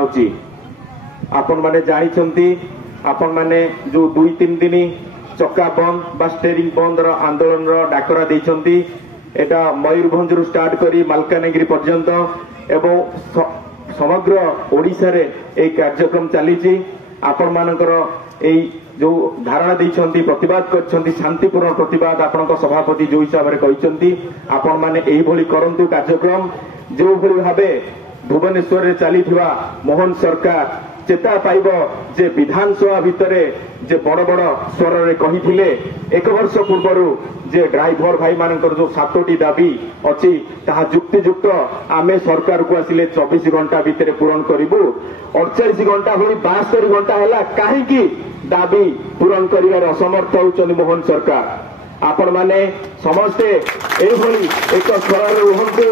जनाऊची। आपण माने जानिछंती आपण माने जो 2-3 दिन चक्का बंद बा स्टेरिंग बंद आंदोलन डाकरा देइछंती। एटा मयूरभंज रु स्टार्ट करी मालकानगिरी पर्यंत एवं समग्र ओडिशा रे ए कार्यक्रम चलीची। आपण मानकर ए जो धारणा देइछंती प्रतिवाद करछंती शांतिपूर्ण प्रतिवाद आपनक सभापति जो हिसाब रे कहिछंती आपण माने एही भली करंतु कार्यक्रम जो भली भाबे भुवनेश्वर रे चलीथिबा मोहन सरकार चेता पाइब जे विधानसभा भितरे जे बड़ बड़ स्वर रे कहिथिले 1 वर्ष पूर्वरु जे ड्राइवर भाई मानकर जो 7टी दाबी अछि ताहा जुक्तियुक्त आमे सरकार को आसिले 24 घंटा भितरे पूरण करिबु। 48 घंटा होई 72 घंटा होला काहे की दाबी पूरण करिवार असमर्थ होउछन मोहन सरकार। आपण माने समस्ते एभली एक स्वर रुहंतु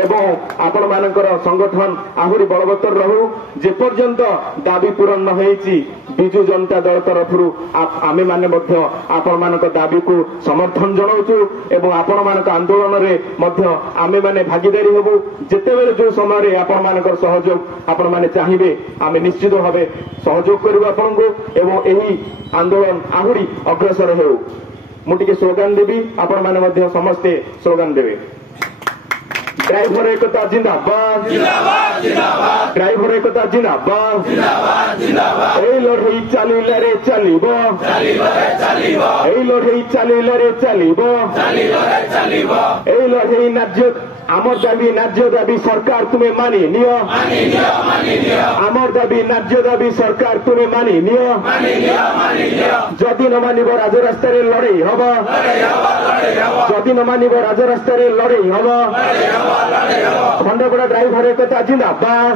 एवं आपण मानकर संगठन आहुरी बलवत्तर रहू। जे पर्यंत दाबी पूरण न होईची बिजु जनता दल तरफरु आमे माने मध्य आपण मानक दाबी को समर्थन जणाउछु एवं आपण मानक आंदोलन रे मध्य आमे माने भागीदारी हेबु। जेतेबेले जो समय रे आपण मानकर सहयोग आपण माने चाहिबे आमे निश्चित भाबे सहयोग करबो आपनको एवं एही आंदोलन आहुरी अग्रसर हेउ। मुटिके स्लोगान देवी आपण माने मध्य समस्ते स्लोगान देवे। ड्राइवर एकता जिंदाबाद जिंदाबाद जिंदाबाद ड्राइवर एकता जिंदाबाद जिंदाबाद जिंदाबाद ए लड़ाई चलिला रे चलिबो चलिबो रे चलिबो ए लड़ाई चलिला रे चलिबो चलिबो रे चलिबो ए लड़ाई न्याय आमर दाबी सरकार तुम्हें मानि नियो आमर दाबी न्याय दाबी सरकार तुम्हें मानि नियो जदि न मानिब राज रास्ता रे लड़ाई हबो जदि न मानिब राज रास्ता रे लड़ाई हबो खंडपड़ा ड्राइवर एकता जिंदाबाद